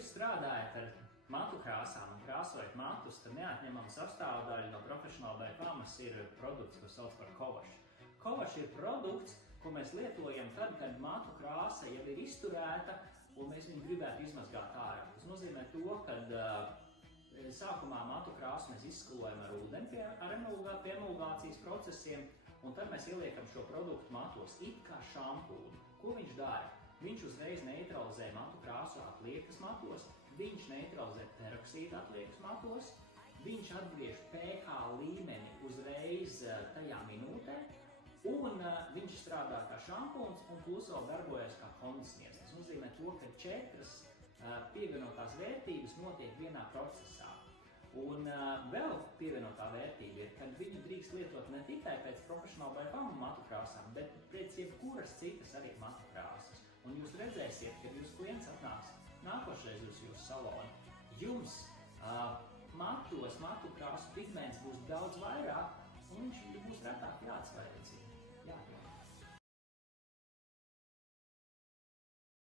jūs strādājat ar matu krāsām un krāsojat matus, tad neatņemama sastāvdaļa no profesionāla BPMas ir produkts, ko sauc par kovaš. Kovaš ir produkts, ko mēs lietojam tad, kad matu krāsa jau ir izturēta un mēs viņu gribētu izmazgāt ārā. Tas nozīmē to, ka sākumā matu krāsu mēs izskalojam ar ūdeni pie emulgācijas procesiem, un tad mēs ieliekam šo produktu matos it kā šampūnu. Ko viņš dara? Viņš uzreiz neutralizē matu krāsu atliekas matos, viņš neutralizē peroksīdu atliekas matos, viņš atgriež pH līmeni uzreiz tajā minūtē, un viņš strādā kā šampūns un plus vēl darbojas kā kondicionieris. Tas nozīmē to, ka 4 pievienotās vērtības notiek vienā procesā. Un vēl pievienotā vērtība ir, ka viņu drīkst lietot ne tikai pēc profesionāla BPM matu krāsām, bet pēc jebkuras citas arī matu krāsas. Un jūs redzēsiet, kad jūsu klients atnāks nākošreiz uz jūsu salonu, jums matu krāsu pigments būs daudz vairāk, un viņš būs retāk jāatsvairo.